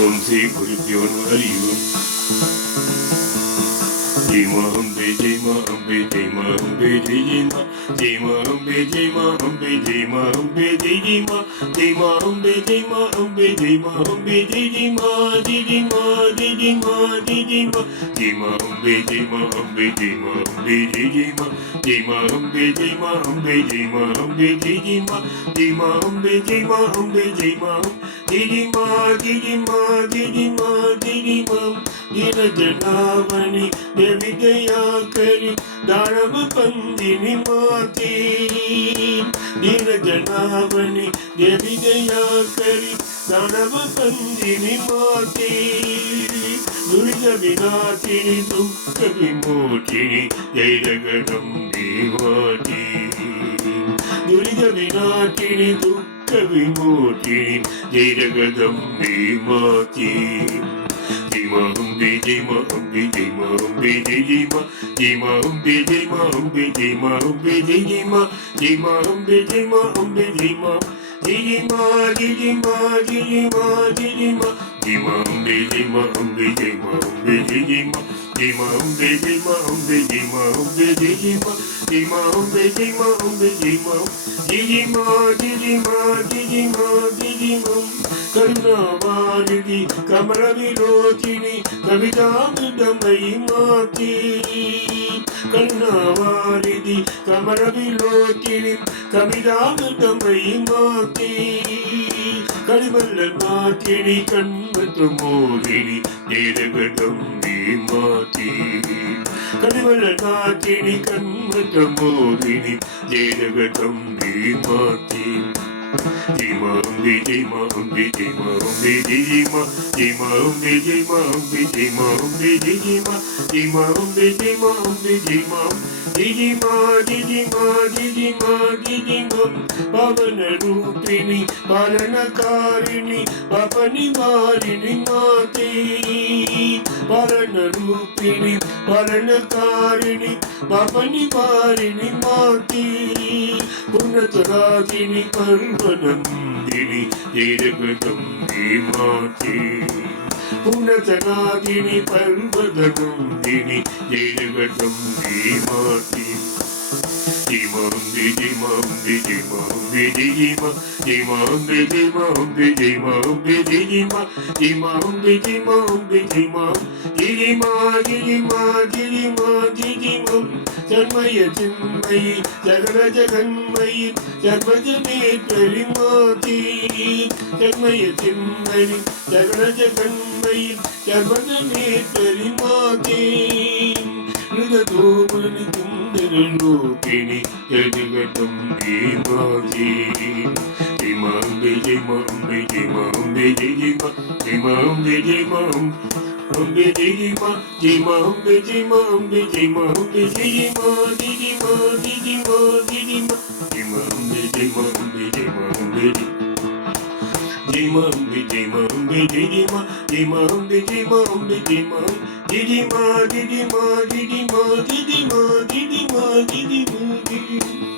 ओम श्री गुरुभ्यो नमः हरि ओम। जय मां अम्बे जय मां अम्बे जय मां अम्बे जय मां जय मां अम्बे जय मां अम्बे जय मां अम्बे जय मां जय मां अम्बे जय मां अम्बे जय मां अम्बे जय मां जय मां जय मां जय मां जय मां अम्बे जय मां अम्बे जय मां अम्बे जय मां जय मां अम्बे जय मां अम्बे जय मां अम्बे जय मां जय मां अम्बे जय मां अम्बे जय मां जय मां जय मां जय मां जय मां जनावनी देवी दया करी दानव पंदिनी माती दीन जनावनी देवी दया करी दानव पंदिनी माती दुर्ग विनाशिनी दुख विमोचिनी जय जगदम्बे माती दुर्ग विनाशिनी दुख विमोचिनी जय जगदम्बे माती जय मां अम्बे जय मां अम्बे जय मां अम्बे जय मां जय मां अम्बे जय मां अम्बे जय मां अम्बे जय मां जय मां अम्बे जय मां अम्बे जय मां जय मां जय मां जय मां जय मां जय मां अम्बे जय मां अम्बे जय मां अम्बे जय मां जय मां अम्बे जय मां अम्बे जय मां अम्बे जय मां जय मां अम्बे जय मां अम्बे जय मां जय मां जय मां जय मां जय मां करुणावारिधि कमल विलोचिनी कवितामृतमयी माती करुणावारिधि कमल विलोचिनी कवितामृतमयी माती कलिवल्ल नाथिनी कण्वतुमोहिनी जगदम्बे माती कलिवल्ल नाथिनी कण्वतुमोहिनी जगदम्बे माती जय मां अम्बे जय मां अम्बे जय मां अम्बे जय मां जय मां अम्बे जय मां अम्बे जय मां अम्बे जय मां जय मां अम्बे जय मां अम्बे जय मां जय मां जय मां जय मां जय मां पावन रूपिणी पालनकारिणी पाप निवारिणी माते पालन रूपिणी पालनकारिणी पाप निवारिणी माते पुण्यतराजिनी पर्वनन्दिनी जय जगदम्बे माते पुण्यतराजिनी पर्वतनन्दिनी जय जगदम्बे माते जय मां अम्बे जय मां अम्बे जय मां अम्बे जय मां जय मां अम्बे जय मां अम्बे जय मां अम्बे जय मां जय मां अम्बे जय मां अम्बे जय मां जय मां जय मां जय मां जय मां जन्मय चिन्मयी जगद जगन्मयी सर्वजनेश्वरी माती जन्मय चिन्मयी जगद जगन्मयी सर्वजनेश्वरी माती हृदतोमनि रूपिणी जगदम्बे माती जय मां अम्बे जय मां अम्बे जय मां अम्बे जय मां जय मां अम्बे जय मां अम्बे जय मां जय मां अम्बे जय मां अम्बे जय मां अम्बे जय मां जय मां जय मां जय मां जय मां अम्बे जय मां अम्बे जय मां अम्बे जय मां अम्बे जय मां अम्बे जय मां जय मां अम्बे जय मां अम्बे जय मां जय मां जय मां जय मां जय मां जय मां जय मां जय मां